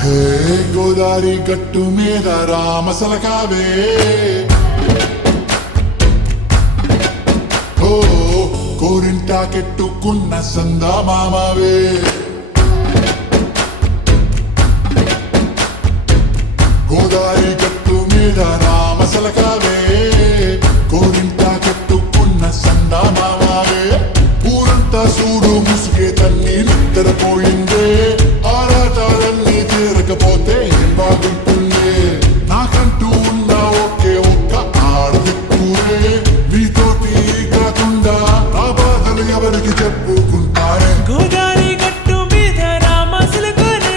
హే గోదారి గట్టు మీద రామసలకావే ఓ కోరింటా కెట్టుకున్న సందా మామవే గోదారి గట్టు మీద రామసలకావే కోరింటా కెట్టుకున్న సందా మామవే ఊరంతా చూడు ముసుగే తల్లి నిద్రపోయిందే ఆరాటాలన్నీ తీరకపోతే బాగుంటుంది నాకంటూ ఉన్న ఒకే ఒక్క ఆడదిక్కురే నీతోటి కాకుండా నా బాధలు ఎవరికి చెప్పుకుంటారే గోదారి గట్టు మీద రామసలకానే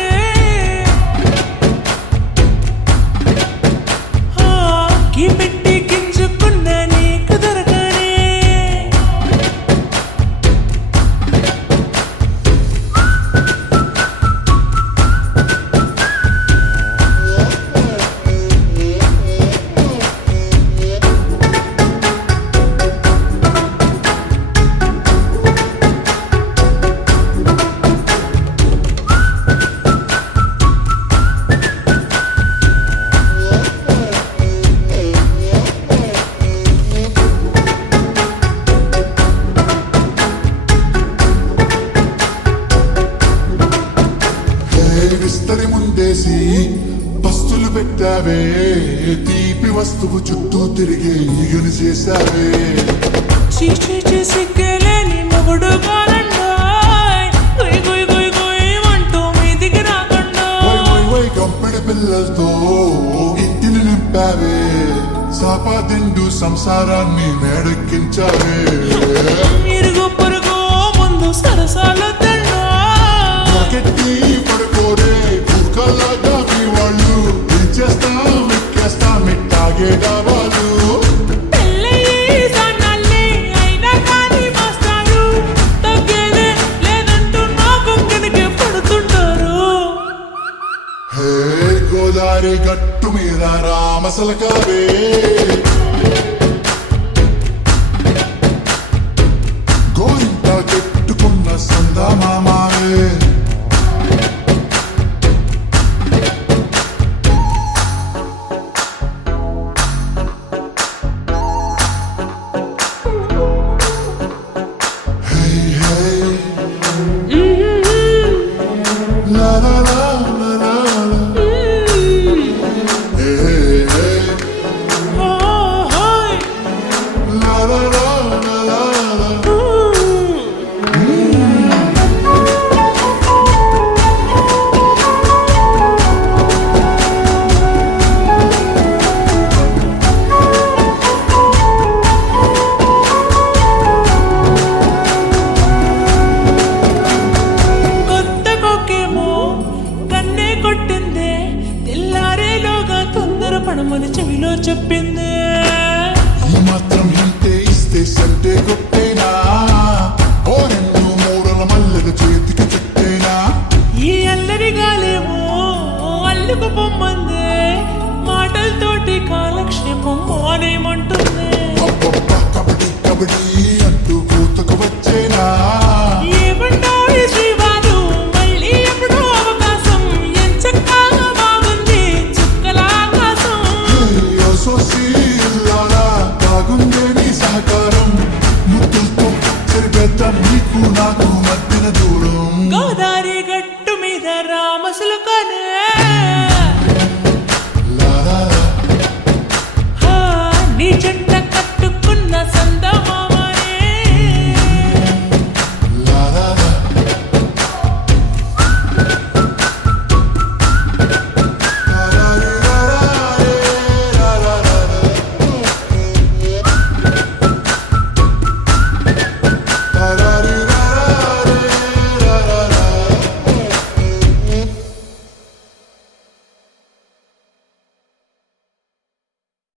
పెట్టి గింజుకున్న నీకు దొరకనే విస్తరి ముందేసి పస్తులు పెట్టావే తీపి వస్తువు చుట్టూ తిరిగే ఈగను చేశావే చీచి సిగ్గలేని మొగుడు కాలండాయ్ గుయ్ గుయ్ గుయ్ గుయ్ అంటూ మీదికి రాకుండా గంపెడి పిల్లలతో ఇంటిని నింపావే సాపాదిండు సంసారాన్ని మేడెక్కించావే ఇరుగు పొరుగు ముందు సరసాల కెట్టి పడుకోరే కుక్కలాగా మీ వాళ్ళు చేస్తాం ఎక్కేస్తాం ఇట్టాగే డాబాలు హే గోదారి గట్టు మీద రామసలకావే గోరింట కెట్టుకున్న సందా మామావే La la la la la la. Hey hey. Oh hey. La la la la la la. పడమని చెవిలో చెప్పింది ఈ మాత్రం ఇంతే ఇస్తే సంటే కొట్టేనా ఓ రెండు మూడల మల్లెల చేతికి చుట్టేనా ఈ అల్లరి గాలేమో అల్లుకు పొమ్మంది మాటలతోటి కాలక్షేపం మానేమంటుంది కబడ్డీ కబడ్డీ అంటూ కూతకు వచ్చేనా ఏమంటారు శ్రీవారు మళ్ళీ ఎప్పుడో అవకాశం ఎంచక్కా బాగుంది చుక్కల ఆకాశం సోసీలారా బాగుందే నీ సహకారం ముద్దులతో సరిపెద్ద నీకు నాకు